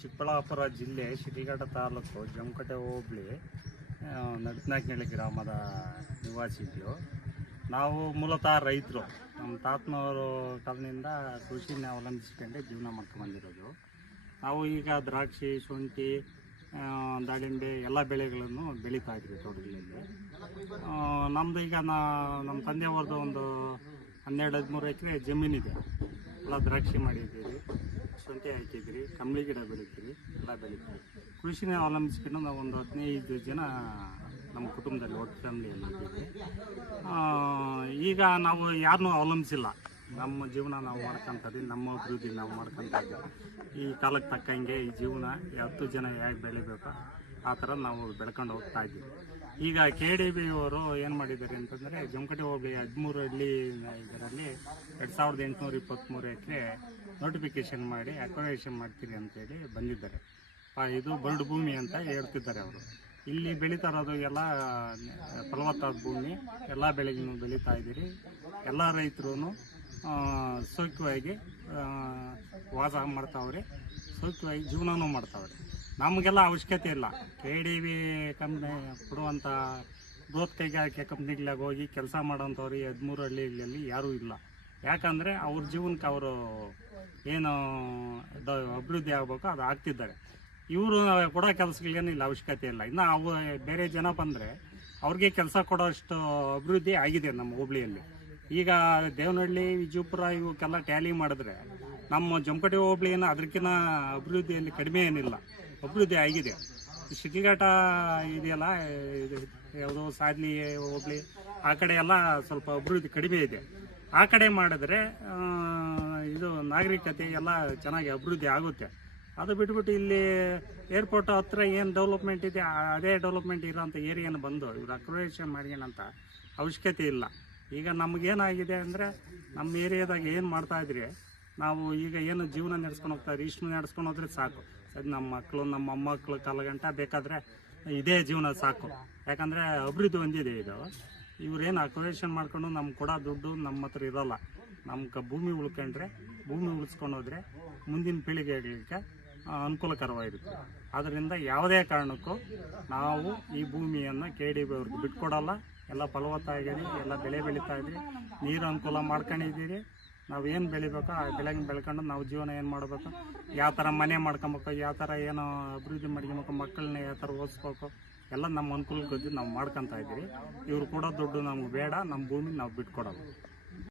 ಚಿಕ್ಕಬಳ್ಳಾಪುರ ಜಿಲ್ಲೆ ಶಿಟಿಘಟ್ಟ ತಾಲೂಕು ಜಮಕಟೆ ಹೋಬಳಿ ನಡ್ನಾಕ್ನಳ್ಳಿ ಗ್ರಾಮದ ನಿವಾಸಿಗಳು. ನಾವು ಮೂಲತಃ ರೈತರು. ನಮ್ಮ ತಾತನವರು ಕಾಲದಿಂದ ಕೃಷಿನ ಅವಲಂಬಿಸ್ಕೊಂಡೆ ಜೀವನ ಮಾಡ್ಕೊಂಡ್ಬಂದಿರೋದು ನಾವು ಈಗ ದ್ರಾಕ್ಷಿ, ಶುಂಠಿ ದಾಳಿಂಬೆ ಎಲ್ಲ ಬೆಳೆಗಳನ್ನು ಬೆಳೀತಾ ಇದ್ವಿ ತೋಟದಲ್ಲಿ ನಮ್ಮದು ಈಗ ನಮ್ಮ ತಂದೆಯವ್ರದ್ದು ಒಂದು ಹನ್ನೆರಡು ಹದಿಮೂರು ಎಕರೆ ಜಮೀನಿದೆ. ಎಲ್ಲ ದ್ರಾಕ್ಷಿ ಮಾಡಿದ್ದೀರಿ ಶುಂಠಿ ಹಾಕಿದ್ರಿ, ಕಂಬಳಿ ಗಿಡ ಬೆಳಿತೀರಿ ಎಲ್ಲ ಬೆಳಿತೀವಿ ಕೃಷಿನೇ ಅವಲಂಬಿಸ್ಕೊಂಡು ನಾವು ಒಂದು ಹದಿನೈದು ಜನ ನಮ್ಮ ಕುಟುಂಬದಲ್ಲಿ, ಒಟ್ಟು ಫ್ಯಾಮಿಲಿಯಲ್ಲಿ ಇದ್ದೀವಿ. ಈಗ ನಾವು ಯಾರನ್ನೂ ಅವಲಂಬಿಸಿಲ್ಲ. ನಮ್ಮ ಜೀವನ ನಾವು ಮಾಡ್ಕೊಂತದ್ವಿ ನಮ್ಮ ಅಭಿವೃದ್ಧಿ ನಾವು ಮಾಡ್ಕೊಂತದ್ವಿ ಈ ಕಾಲಕ್ಕೆ ತಕ್ಕಂಗೆ ಈ ಜೀವನ ಹತ್ತು ಜನ ಹೇಗೆ ಬೆಳಿಬೇಕು ಆ ಥರ ನಾವು ಬೆಳ್ಕೊಂಡು ಹೋಗ್ತಾ ಇದ್ದೀವಿ. ಈಗ ಕೆ ಡಿ ಬಿ ಅವರು ಏನು ಮಾಡಿದ್ದಾರೆ ಅಂತಂದರೆ ಜಮಕಟಿ ಹೋಗಿ ಹದಿಮೂರು ಹಳ್ಳಿ ಇದರಲ್ಲಿ ಎರಡು ಸಾವಿರದ ಎಂಟುನೂರ ಇಪ್ಪತ್ತ್ಮೂರು ಎಕರೆ ನೋಟಿಫಿಕೇಶನ್ ಮಾಡಿ ಅಕ್ವರೇಷನ್ ಮಾಡ್ತೀರಿ ಅಂತೇಳಿ ಬಂದಿದ್ದಾರೆ. ಇದು ಬರಡು ಭೂಮಿ ಅಂತ ಹೇಳ್ತಿದ್ದಾರೆ ಅವರು. ಇಲ್ಲಿ ಬೆಳೀತಾ ಇರೋದು ಎಲ್ಲ, ಫಲವತ್ತಾದ ಭೂಮಿ, ಎಲ್ಲ ಬೆಳೆಗಳನ್ನು ಬೆಳೀತಾ ಇದ್ದೀರಿ. ಎಲ್ಲ ರೈತರು ಸೌಖ್ಯವಾಗಿ ವಾಸ ಮಾಡ್ತಾವ್ರೆ, ಸೌಖ್ಯವಾಗಿ ಜೀವನನೂ ಮಾಡ್ತಾವ್ರೆ. ನಮಗೆಲ್ಲ ಅವಶ್ಯಕತೆ ಇಲ್ಲ. ಕೆ ಡಿ ವಿ ಕಂಪ್ನಿ ಕೊಡುವಂಥ ಬೃಹತ್ ಕೈಗಾರಿಕೆ ಕಂಪ್ನಿಗಳಾಗ ಹೋಗಿ ಕೆಲಸ ಮಾಡೋಂಥವ್ರು ಹದಿಮೂರು ಹಳ್ಳಿಗಳಲ್ಲಿ ಯಾರೂ ಇಲ್ಲ. ಯಾಕಂದರೆ ಅವ್ರ ಜೀವನಕ್ಕೆ ಅವರು ಏನು ಅಭಿವೃದ್ಧಿ ಆಗಬೇಕು ಅದು ಆಗ್ತಿದ್ದಾರೆ. ಇವರು ಕೊಡೋ ಕೆಲಸಗಳಿಗೇನು ಇಲ್ಲಿ ಅವಶ್ಯಕತೆ ಇಲ್ಲ. ಇನ್ನು ಅವು ಬೇರೆ ಜನ ಬಂದರೆ ಅವ್ರಿಗೆ ಕೆಲಸ ಕೊಡೋಷ್ಟು ಅಭಿವೃದ್ಧಿ ಆಗಿದೆ ನಮ್ಮ ಹುಬ್ಳಿಯಲ್ಲಿ. ಈಗ ದೇವನಹಳ್ಳಿ, ವಿಜಯಪುರ ಇವಕ್ಕೆಲ್ಲ ಟ್ಯಾಲಿ ಮಾಡಿದ್ರೆ ನಮ್ಮ ಜಮಕಟಿ ಹೋಬಳಿ ಏನು ಅದಕ್ಕಿಂತ ಅಭಿವೃದ್ಧಿಯಲ್ಲಿ ಕಡಿಮೆ ಏನಿಲ್ಲ. ಅಭಿವೃದ್ಧಿ ಆಗಿದೆ. ಶಿಟಿಘಾಟ ಇದೆಯಲ್ಲ, ಇದು ಯಾವುದೋ ಸಾದ್ಲಿ ಹೋಬಳಿ, ಆ ಕಡೆ ಎಲ್ಲ ಸ್ವಲ್ಪ ಅಭಿವೃದ್ಧಿ ಕಡಿಮೆ ಇದೆ. ಆ ಕಡೆ ಮಾಡಿದ್ರೆ ಇದು ನಾಗರಿಕತೆ ಎಲ್ಲ ಚೆನ್ನಾಗಿ ಅಭಿವೃದ್ಧಿ ಆಗುತ್ತೆ. ಅದು ಬಿಟ್ಬಿಟ್ಟು ಇಲ್ಲಿ ಏರ್ಪೋರ್ಟ್ ಹತ್ರ ಏನು ಡೆವಲಪ್ಮೆಂಟ್ ಇದೆ ಅದೇ ಡೆವಲಪ್ಮೆಂಟ್ ಇರೋಂಥ ಏರಿಯಾನ ಬಂದು ಇವ್ರು ಅಕ್ರೋಯೇಷನ್ ಮಾಡ್ಯಾನಂತ ಅವಶ್ಯಕತೆ ಇಲ್ಲ. ಈಗ ನಮಗೇನಾಗಿದೆ ಅಂದರೆ, ನಮ್ಮ ಏರಿಯಾದಾಗ ಏನು ಮಾಡ್ತಾ ಇದ್ರಿ, ನಾವು ಈಗ ಏನು ಜೀವನ ನಡೆಸ್ಕೊಂಡು ಹೋಗ್ತಾ ಇದ್ರಿ, ಇಷ್ಟು ನಡೆಸ್ಕೊಂಡು ಹೋದ್ರೆ ಸಾಕು. ಸರಿ, ನಮ್ಮ ಮಕ್ಕಳು ನಮ್ಮ ಮೊಮ್ಮಕ್ಕಳು ಕಾಲಗಂಟ ಬೇಕಾದರೆ ಇದೇ ಜೀವನ ಸಾಕು. ಯಾಕಂದರೆ ಅಭಿವೃದ್ಧಿ ಹೊಂದಿದೆ ಇದು. ಇವ್ರೇನು ಅಕ್ವರೇಷನ್ ಮಾಡ್ಕೊಂಡು ನಮ್ಗೆ ಕೊಡೋ ದುಡ್ಡು ನಮ್ಮ ಹತ್ರ ಇರೋಲ್ಲ. ನಮ್ಗೆ ಭೂಮಿ ಉಳ್ಕೊಂಡ್ರೆ ಭೂಮಿ ಉಳಿಸ್ಕೊಂಡು ಹೋದ್ರೆ ಮುಂದಿನ ಪೀಳಿಗೆ ಆ, ಅನುಕೂಲಕರವಾಗಿರುತ್ತೆ. ಆದ್ದರಿಂದ ಯಾವುದೇ ಕಾರಣಕ್ಕೂ ನಾವು ಈ ಭೂಮಿಯನ್ನು ಕೆ ಡಿ ಬಿ ಅವ್ರಿಗೆ ಬಿಟ್ಕೊಡಲ್ಲ. ಎಲ್ಲ ಫಲವತ್ತಾಗಿದೆ ಎಲ್ಲ ಬೆಳೆ ಬೆಳೀತಾ ಇದ್ರಿ ನೀರು ಅನುಕೂಲ ಮಾಡ್ಕೊಂಡಿದ್ದೀರಿ. ನಾವು ಏನು ಬೆಳಿಬೇಕೋ ಆ ಬೆಳೆಗೆ ಬೆಳ್ಕೊಂಡು ನಾವು ಜೀವನ ಏನು ಮಾಡಬೇಕು? ಯಾವ ಥರ ಮನೆ ಮಾಡ್ಕೊಬೇಕು ಯಾವ ಥರ ಏನೋ ಅಭಿವೃದ್ಧಿ ಮಾಡ್ಕೊಬೇಕು ಮಕ್ಕಳನ್ನ ಯಾವ ಥರ ಓದಿಸ್ಬೇಕು? ಎಲ್ಲ ನಮ್ಮ ಅನುಕೂಲಕ್ಕೆ ನಾವು ಮಾಡ್ಕೊತಾ ಇದ್ದೀವಿ ಇವ್ರು ಕೊಡೋ ದುಡ್ಡು ನಮ್ಗೆ ಬೇಡ, ನಮ್ಮ ಭೂಮಿ ನಾವು ಬಿಟ್ಕೊಡಲ್ಲ.